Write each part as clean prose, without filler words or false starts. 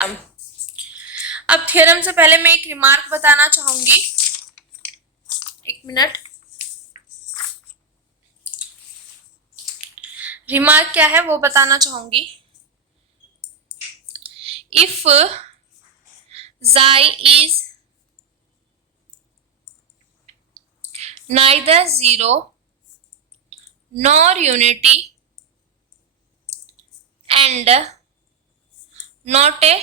अब थ्योरम से पहले मैं एक रिमार्क बताना चाहूंगी, एक मिनट। रिमार्क क्या है वो बताना चाहूंगी। If xi is neither zero nor unity and not a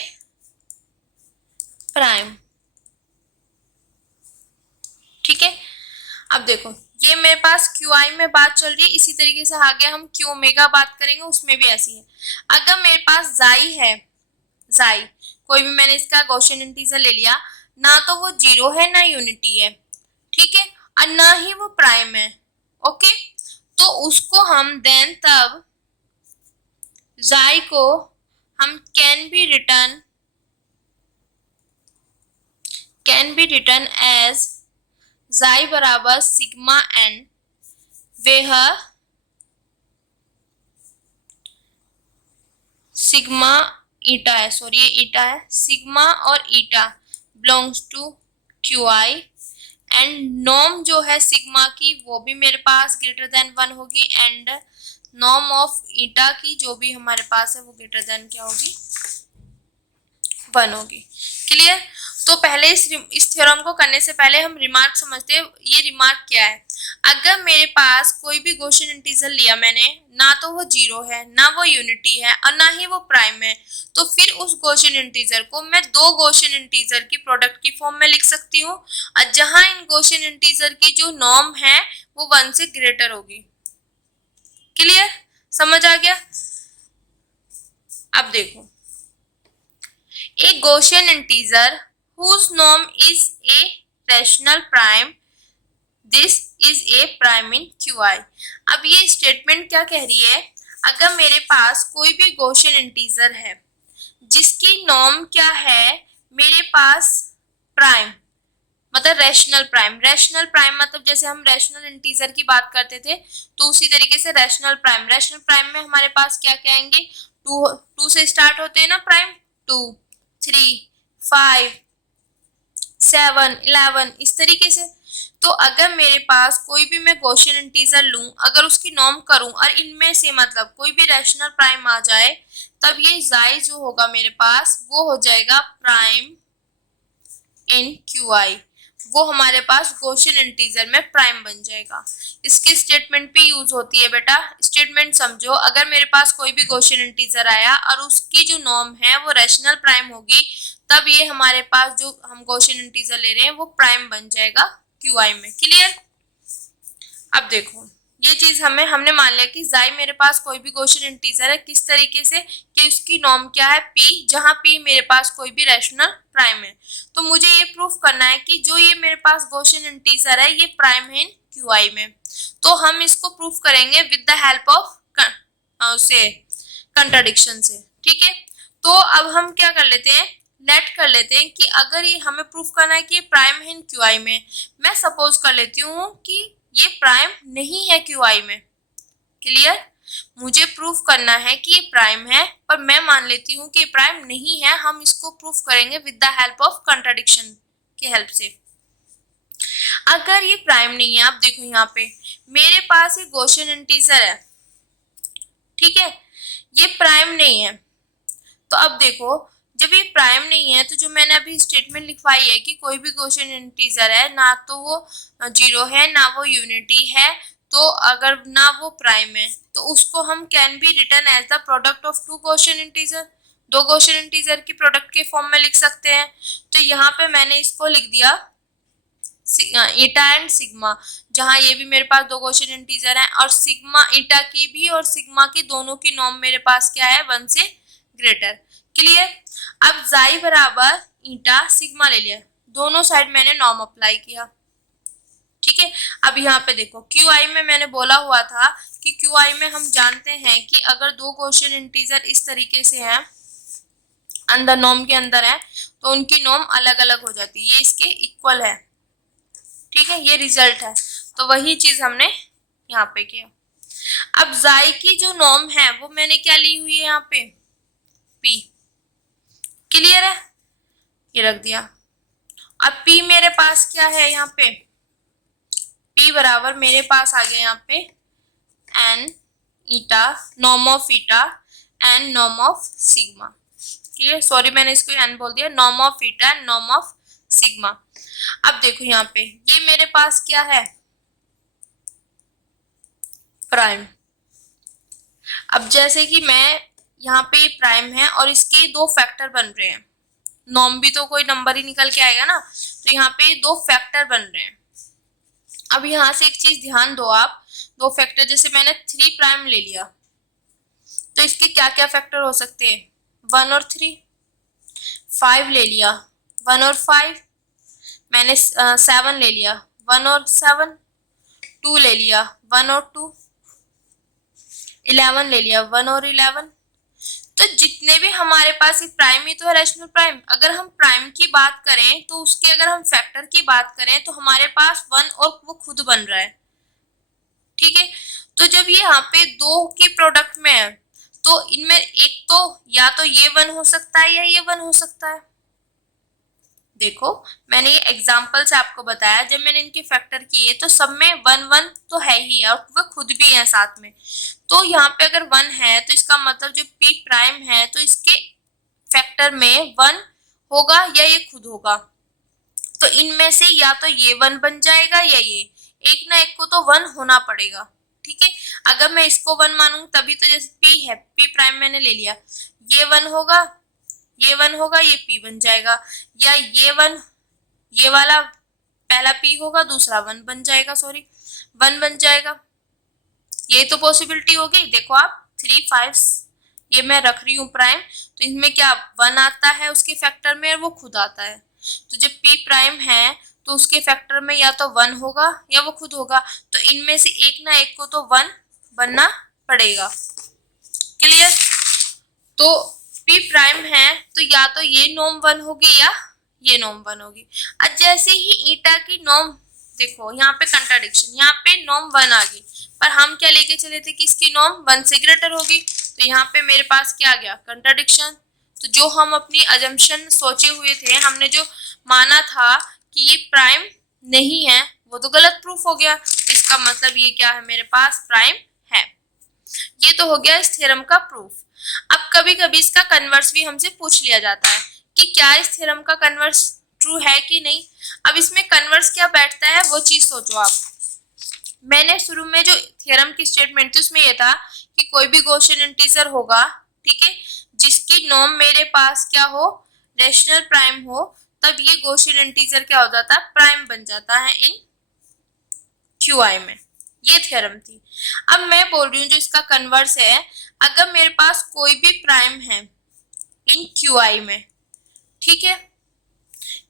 prime, ठीक है। अब देखो ये मेरे पास QI में बात चल रही है, इसी तरीके से आगे हम Q ओमेगा बात करेंगे, उसमें भी ऐसी है। अगर मेरे पास xi है, xi कोई भी मैंने इसका गॉसियन इंटीजर ले लिया, ना तो वो जीरो है ना यूनिटी है, ठीक है, और ना ही वो प्राइम है, ओके। तो उसको हम देन तब xi को हम can be written as xi बराबर सिग्मा n, वह सिग्मा ईटा है, सॉरी ये ईटा है, सिग्मा और eta belongs to QI and norm जो है सिग्मा की वो भी मेरे पास ग्रेटर देन 1 होगी एंड नॉर्म ऑफ ईटा की जो भी हमारे पास है वो ग्रेटर देन क्या होगी, 1 होगी। क्लियर। तो पहले इस थ्योरम को करने से पहले हम रिमार्क समझते हैं। ये रिमार्क क्या है, अगर मेरे पास कोई भी गॉसियन इंटीजर लिया मैंने, ना तो वो जीरो है ना वो यूनिटी है और ना ही वो प्राइम है, तो फिर उस गॉसियन इंटीजर को मैं दो गॉसियन इंटीजर की प्रोडक्ट की फॉर्म में लिख सकती हूँ, और जहां इन गॉसियन इंटीजर की जो नॉर्म है वो 1 से ग्रेटर होगी। क्लियर, समझ आ गया। अब देखो a Gaussian integer whose norm is a rational prime, this is a prime in QI। अब ये स्टेटमेंट क्या कह रही है, अगर मेरे पास कोई भी Gaussian इंटीजर है जिसकी नॉर्म क्या है, मेरे पास प्राइम मतलब रैशनल प्राइम, रैशनल प्राइम मतलब जैसे हम रैशनल इंटीजर की बात करते थे तो उसी तरीके से रैशनल प्राइम में हमारे पास क्या कहेंगे, टू से स्टार्ट होते हैं ना प्राइम, 2 3 5 7 11 इस तरीके से। तो अगर मेरे पास कोई भी मैं गॉसियन इंटीजर लूं, अगर उसकी नॉर्म करूं और इनमें से मतलब कोई भी रैशनल प्राइम आ जाए, तब ये xi जो होगा मेरे पास वो हो जाएगा प्राइम इन QI, वो हमारे पास गॉसियन इंटीजर में प्राइम बन जाएगा। इसकी स्टेटमेंट भी यूज होती है बेटा। स्टेटमेंट समझो, अगर मेरे पास कोई भी गॉसियन इंटीजर आया और उसकी जो नॉर्म है वो रैशनल प्राइम होगी, तब ये हमारे पास जो हम गॉसियन इंटीजर ले रहे हैं वो प्राइम बन जाएगा QI में। क्लियर। अब देखो ये चीज हमने मान लिया कि xi मेरे पास कोई भी गॉसियन इंटीजर है, किस तरीके से कि उसकी नॉर्म क्या है p, जहां p मेरे पास कोई भी रैशनल प्राइम है। तो मुझे ये प्रूफ करना है कि जो ये मेरे पास गॉसियन इंटीजर है ये प्राइम है इन QI में। तो हम इसको प्रूफ करेंगे with the help of contradiction से, ठीक है। तो अब हम क्या कर लेते हैं, लेट कर लेते हैं कि अगर ये हमें प्रूफ करना है कि ये प्राइम है इन QI में, मैं सपोज कर लेती हूँ कि ये प्राइम नहीं है QI में। क्लियर, मुझे प्रूफ करना है कि ये प्राइम है, पर मैं मान लेती हूँ कि ये प्राइम नहीं है। हम इसको प्रूफ करेंगे with the help of contradiction की हेल्प से। अगर ये प्राइम नहीं है, आप देखो यहाँ पे मेरे पास ये गॉसियन इंटीजर है, ठीक है, ये प्राइम नहीं है। तो अब देखो जब ये प्राइम नहीं है तो जो मैंने अभी स्टेटमेंट लिखवाई है कि कोई भी गॉसियन इंटीजर है, ना तो वो जीरो है ना वो यूनिटी है, तो अगर ना वो प्राइम है तो उसको हम can be written as the product of two Gaussian integer, दो गॉसियन इंटीजर की प्रोडक्ट के फॉर्म में लिख सकते हैं। तो यहाँ पे मैंने इसको लिख दिया ईटा एंड सिग्मा, जहां ये भी मेरे पास दो गॉसियन इंटीजर हैं और सिग्मा ईटा की भी और सिग्मा की दोनों की नॉर्म मेरे पास क्या है, 1 से ग्रेटर। क्लियर। अब xi बराबर ईटा सिग्मा ले लिया, दोनों साइड मैंने नॉर्म अप्लाई किया, ठीक है। अब यहाँ पे देखो QI में मैंने बोला हुआ था कि QI में हम जानते हैं कि अगर दो गॉसियन इंटीजर इस तरीके से हैं अंदर नॉर्म के अंदर है तो उनकी नॉर्म अलग अलग हो जाती है, ये इसके इक्वल है, ठीक है, ये रिजल्ट है। तो वही चीज हमने यहाँ पे किया। अब xi की जो नॉर्म है वो मैंने क्या ली हुई है यहाँ पे, p। क्लियर है, ये रख दिया। अब p मेरे पास क्या है यहाँ पे, p बराबर मेरे पास आ गया यहाँ पे n eta, norm of eta and norm of sigma. Clear, sorry मैंने इसको n बोल दिया, norm of eta and norm of sigma. अब देखो यहाँ पे ये मेरे पास क्या है, प्राइम। अब जैसे कि मैं यहाँ पे प्राइम है और इसके दो फैक्टर बन रहे हैं, नॉर्म भी तो कोई नंबर ही निकल के आएगा ना, तो यहाँ पे दो फैक्टर बन रहे हैं। अब यहाँ से एक चीज ध्यान दो आप, दो फैक्टर, जैसे मैंने 3 प्राइम ले लिया तो इसके क्या क्या फैक्टर हो सकते हैं, 1 और 3। 5 ले लिया, 1 और 5। मैंने 7 ले लिया, 1 और 7। 2 ले लिया, 1 और 2। 11 ले लिया, 1 और 11। तो जितने भी हमारे पास ये प्राइम ही तो है, रैशनल प्राइम। अगर हम प्राइम की बात करें तो उसके अगर हम फैक्टर की बात करें तो हमारे पास 1 और वो खुद बन रहा है, ठीक है। तो जब ये यहाँ पे दो की प्रोडक्ट में है तो इनमें एक तो या तो ये 1 हो सकता है या ये 1 हो सकता है। देखो मैंने ये एग्जाम्पल से आपको बताया, जब मैंने इनके फैक्टर किए तो सब में 1 1 तो है ही और वह खुद भी है साथ में। तो यहाँ पे अगर 1 है तो इसका मतलब जो p प्राइम है तो इसके फैक्टर में 1 होगा या ये खुद होगा। तो इनमें से या तो ये 1 बन जाएगा या ये, एक ना एक को तो 1 होना पड़ेगा, ठीक है। अगर मैं इसको 1 मानूं तभी तो, जैसे p है, p प्राइम मैंने ले लिया, ये 1 होगा, ये 1 होगा, ये p बन जाएगा, या ये 1, ये वाला पहला p होगा, दूसरा 1 बन जाएगा, सॉरी 1 बन जाएगा। ये तो पॉसिबिलिटी होगी। देखो आप 3 5 ये मैं रख रही हूँ प्राइम, तो इसमें क्या 1 आता है उसके फैक्टर में और वो खुद आता है। तो जब p प्राइम है तो उसके फैक्टर में या तो 1 होगा या वो खुद होगा, तो इनमें से एक ना एक को तो 1 बनना पड़ेगा। क्लियर, तो p प्राइम है तो या तो ये नॉर्म 1 होगी या ये नॉर्म 1 होगी। अब जैसे ही ईटा की नॉर्म, देखो यहाँ पे कंट्राडिक्शन, यहाँ पे नॉर्म 1 आ गई पर हम क्या लेके चले थे कि इसकी नॉर्म 1 से ग्रेटर होगी, तो यहाँ पे मेरे पास क्या आ गया, कंट्राडिक्शन। तो जो हम अपनी अजम्पशन सोचे हुए थे, हमने जो माना था कि ये प्राइम नहीं है, वो तो गलत प्रूफ हो गया। इसका मतलब ये क्या है, मेरे पास प्राइम है। ये तो हो गया इस थ्योरम का प्रूफ। अब कभी कभी इसका कन्वर्स भी हमसे पूछ लिया जाता है कि क्या इस थ्योरम का कन्वर्स ट्रू है कि नहीं। अब इसमें कन्वर्स क्या बैठता है वो चीज सोचो आप। मैंने शुरू में जो थ्योरम की स्टेटमेंट थी उसमें यह था कि कोई भी गॉसियन इंटीजर होगा, ठीक है, जिसकी नॉर्म मेरे पास क्या हो, रैशनल प्राइम हो, तब ये गॉसियन इंटीजर क्या हो जाता है, प्राइम बन जाता है इन QI में। ये थ्योरम थी। अब मैं बोल रही हूँ जो इसका कन्वर्स है, अगर मेरे पास कोई भी प्राइम है इन QI में, ठीक है,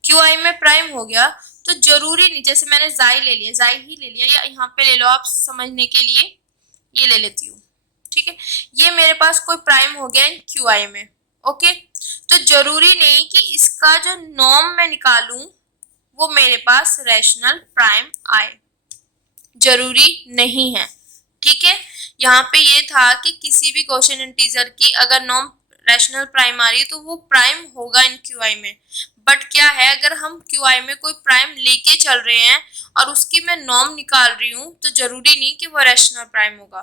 QI में प्राइम हो गया तो जरूरी नहीं, जैसे मैंने जाई ले लिया, जाई ही ले लिया, या यहाँ पे ले लो आप समझने के लिए, ये ले लेती हूँ, ठीक है, ये मेरे पास कोई प्राइम हो गया इन QI में, ओके। तो जरूरी नहीं कि इसका जो नॉर्म मैं निकालूं वो मेरे पास रैशनल प्राइम आए, जरूरी नहीं है, ठीक है। यहाँ पे ये था कि किसी भी गॉसियन इंटीजर की अगर नॉर्म रैशनल प्राइम आ रही है तो वो प्राइम होगा इन QI में। बट क्या है, अगर हम QI में कोई प्राइम लेके चल रहे हैं और उसकी मैं नॉर्म निकाल रही हूँ तो जरूरी नहीं कि वो रैशनल प्राइम होगा।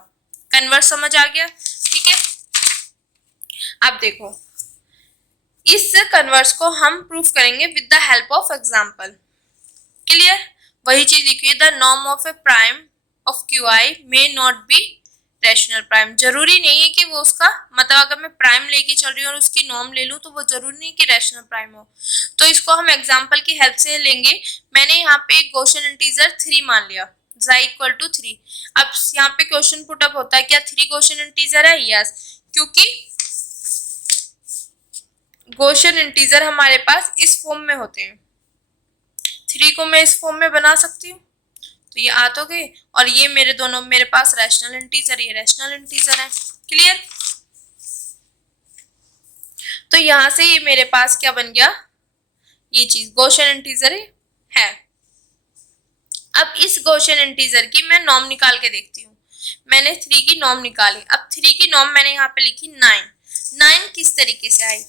कन्वर्स समझ आ गया, ठीक है। अब देखो इस कन्वर्स को हम प्रूफ करेंगे with the help of example. Clear, वही चीज लिखिए, the norm of A prime of QI may not be rational prime. जरूरी नहीं है कि वो उसका मतलब, अगर मैं प्राइम लेके चल रही हूँ और उसकी नॉर्म ले लूँ तो वो जरूरी नहीं कि रैशनल प्राइम हो। तो इसको हम एग्जांपल की हेल्प से लेंगे। मैंने यहाँ पे एक गॉसियन इंटीजर 3 मान लिया, z इक्वल टू 3। अब यहाँ पे क्वेश्चन पुट अप होता है, क्या 3 गॉसियन इंटीजर है? यस, क्योंकि गॉसियन इंटीजर हमारे पास इस फॉर्म में होते हैं। 3 को मैं इस फॉर्म में बना सकती हूँ, तो ये आ तो गए, और ये मेरे दोनों मेरे पास रैशनल इंटीजर, ये रैशनल इंटीजर है। क्लियर, तो यहां से ये मेरे पास क्या बन गया, ये चीज गॉसियन इंटीजर है। अब इस गॉसियन इंटीजर की मैं नॉर्म निकाल के देखती हूँ। मैंने 3 की नॉर्म निकाली। अब 3 की नॉर्म मैंने यहाँ पे लिखी 9। 9 किस तरीके से आई,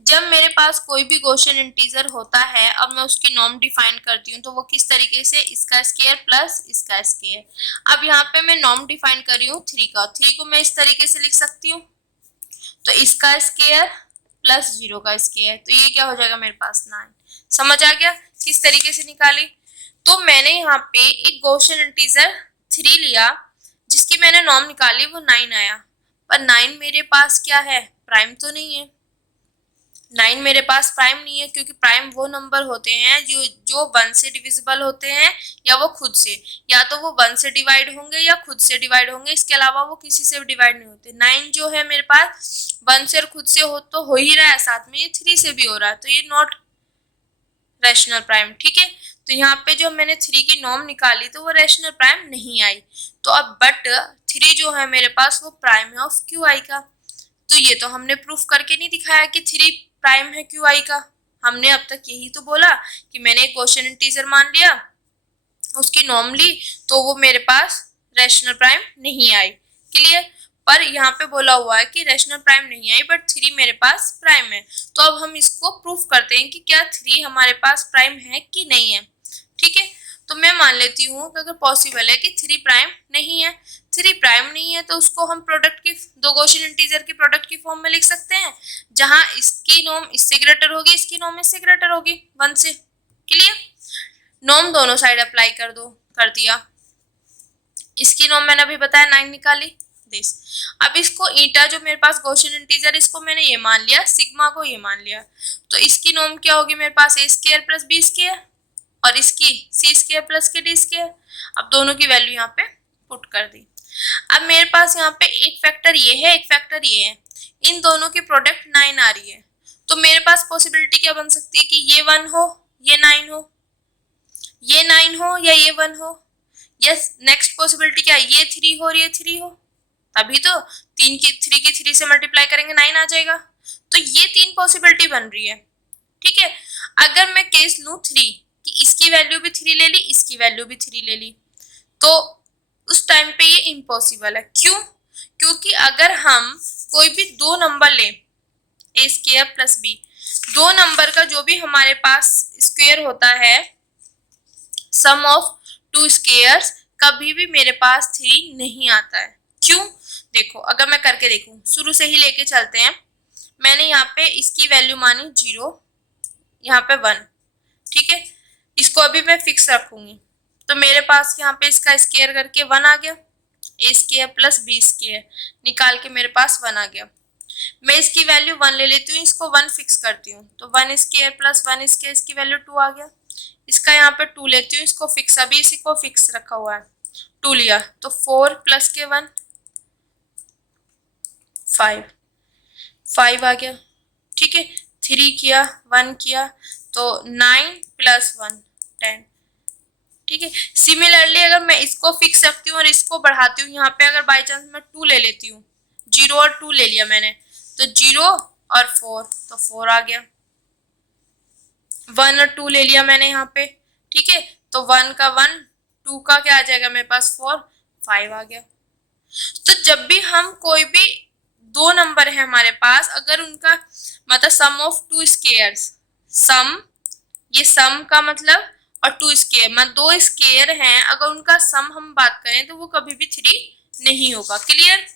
जब मेरे पास कोई भी गॉसियन इंटीजर होता है, अब मैं उसकी नॉर्म डिफाइन करती हूँ, तो वो किस तरीके से, इसका स्क्वायर प्लस इसका स्क्वायर। अब यहाँ पे मैं नॉर्म डिफाइन कर रही हूँ 3 का, 3 को मैं इस तरीके से लिख सकती हूँ, तो इसका स्क्वायर प्लस 0 का स्क्वायर, तो ये क्या हो जाएगा मेरे पास 9। समझ आ गया किस तरीके से निकाली। तो मैंने यहाँ पे एक गॉसियन इंटीजर 3 लिया, जिसकी मैंने नॉर्म निकाली, वो 9 आया, पर 9 मेरे पास क्या है, प्राइम तो नहीं है। 9 मेरे पास प्राइम नहीं है, क्योंकि प्राइम वो नंबर होते हैं जो 1 से डिविजिबल होते हैं, या वो खुद से, या तो वो 1 से डिवाइड होंगे या खुद से डिवाइड होंगे, इसके अलावा वो किसी से डिवाइड नहीं होते। 9 जो है मेरे पास 1 से और खुद से हो तो हो ही रहा है, साथ में ये 3 से भी हो रहा है, तो ये नॉट रैशनल प्राइम। ठीक है, तो यहाँ पे जो मैंने 3 की नॉर्म निकाली तो वो रैशनल प्राइम नहीं आई। तो अब बट 3 जो है मेरे पास वो प्राइम है ऑफ क्यू आई का। तो ये तो हमने प्रूफ करके नहीं दिखाया कि 3 प्राइम है क्यू आई का, हमने अब तक यही तो बोला कि मैंने एक क्वोशिएंट इंटीजर मान लिया, उसकी नॉर्म ली, तो वो मेरे पास रैशनल प्राइम नहीं आई। क्लियर। पर यहाँ पे बोला हुआ है कि रैशनल प्राइम नहीं आई, बट 3 मेरे पास प्राइम है। तो अब हम इसको प्रूफ करते हैं कि क्या 3 हमारे पास प्राइम है कि नहीं है। ठीक है, तो मैं मान लेती हूँ कि अगर पॉसिबल है कि 3 प्राइम नहीं है, 3 प्राइम नहीं है, तो उसको हम प्रोडक्ट की, दो गॉसियन इंटीजर की प्रोडक्ट की फॉर्म में लिख सकते हैं, जहां इसकी नॉर्म इससे ग्रेटर होगी, इसकी नॉर्म इससे ग्रेटर होगी 1 से। क्लियर। नॉर्म दोनों साइड अप्लाई कर दो, कर दिया। इसकी नॉर्म मैंने अभी बताया 9 निकाली दिस। अब इसको ईटा जो मेरे पास गॉसियन इंटीजर, इसको मैंने ये मान लिया, सिग्मा को ये मान लिया, तो इसकी नॉर्म क्या होगी मेरे पास, ए स्क्वायर प्लस बी स्क्वायर, और इसकी सी स्क्वायर प्लस के डी स्क्वायर। अब दोनों की वैल्यू यहाँ पे पुट कर दी। अब मेरे पास यहाँ पे एक फैक्टर ये है, एक फैक्टर ये है, इन दोनों की प्रोडक्ट 9 आ रही है, तो मेरे पास पॉसिबिलिटी क्या बन सकती है कि ये 1 हो, ये 9 हो, ये 9 हो या ये 1 हो। यस, नेक्स्ट पॉसिबिलिटी क्या है, ये 3 हो और ये 3 हो, तभी तो 3 की 3 से मल्टीप्लाई करेंगे 9 आ जाएगा। तो ये 3 पॉसिबिलिटी बन रही है। ठीक है, अगर मैं केस लूं 3 कि इसकी वैल्यू भी 3 ले ली, इसकी वैल्यू भी 3 ले ली, तो उस टाइम पे ये इम्पॉसिबल है। क्यों? क्योंकि अगर हम कोई भी दो नंबर लें, ए स्क्वायर प्लस बी, दो नंबर का जो भी हमारे पास स्क्वायर होता है, सम ऑफ टू स्क्वायर्स, कभी भी मेरे पास 3 नहीं आता है। क्यों? देखो, अगर मैं करके देखूं, शुरू से ही लेके चलते हैं। मैंने यहाँ पे इसकी वैल्यू मानी 0, यहाँ पे 1। ठीक है, इसको अभी मैं फिक्स रखूंगी, तो मेरे पास यहाँ पे इसका स्क्वायर करके 1 आ गया, ए स्क्वायर प्लस बी स्क्वायर निकाल के मेरे पास 1 आ गया। मैं इसकी वैल्यू 1 ले लेती हूँ, इसको 1 फिक्स करती हूँ, तो 1 स्क्वायर प्लस 1 स्क्वायर, इसकी वैल्यू 2 आ गया। इसका यहाँ पे 2 लेती हूँ, इसको फिक्स, अभी इसी को फिक्स रखा हुआ है, 2 लिया, तो 4 प्लस के 1 5 आ गया। ठीक है, 3 किया, 1 किया, तो 9 प्लस 1 10। ठीक है, सिमिलरली अगर मैं इसको फिक्स रखती हूँ और इसको बढ़ाती हूँ, यहाँ पे अगर बाई चांस मैं 2 ले लेती हूँ, 0 और 2 ले लिया मैंने, तो 0 और 4, तो 4 आ गया। 1 और 2 ले लिया मैंने यहाँ पे, ठीक है, तो 1 का 1, 2 का क्या आ जाएगा मेरे पास 4, 5 आ गया। तो जब भी हम कोई भी दो नंबर है हमारे पास, अगर उनका मतलब सम ऑफ टू स्क्वायर्स, सम, ये सम का मतलब, और टू स्क्वायर मतलब दो स्क्वायर हैं, अगर उनका सम हम बात करें तो वो कभी भी 3 नहीं होगा। क्लियर।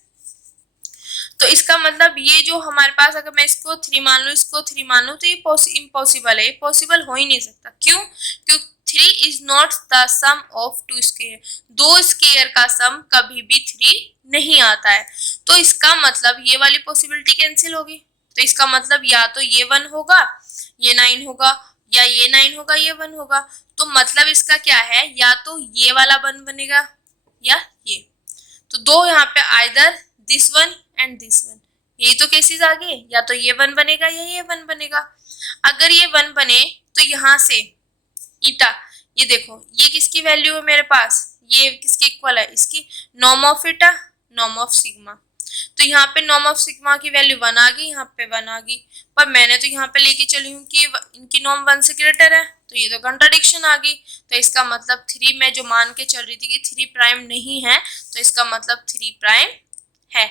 तो इसका मतलब ये जो हमारे पास, अगर मैं इसको 3 मान लूँ, इसको 3 मान लूँ, तो ये इम्पॉसिबल है, ये पॉसिबल हो ही नहीं सकता। क्यों? क्योंकि 3 is not the sum of two square, दो स्क्वायर का सम कभी भी 3 नहीं आता है। तो इसका मतलब ये वाली पॉसिबिलिटी कैंसिल होगी, तो इसका मतलब या तो ये 1 होगा, ये 9 होगा, या ये 9 होगा, ये 1 होगा। तो मतलब इसका क्या है, या तो ये वाला 1 बनेगा या ये। तो दो यहाँ पे आइदर दिस 1 एंड दिस 1, यही तो केसेस आ गए, या तो ये 1 बनेगा या ये 1 बनेगा। अगर ये 1 बने तो यहाँ से ईटा, ये देखो, ये किसकी वैल्यू है मेरे पास, ये किसके इक्वल है, इसकी norm of eta, norm of sigma. तो यहाँ पे नॉर्म ऑफ सिग्मा की वैल्यू 1 आ गई, यहाँ पे 1 आ गई, पर मैंने तो यहाँ पे लेके चली हूँ कि इनकी नॉर्म 1 से ग्रेटर है, तो ये तो कंट्राडिक्शन आ गई। तो इसका मतलब 3 मैं जो मान के चल रही थी कि 3 प्राइम नहीं है, तो इसका मतलब 3 प्राइम है।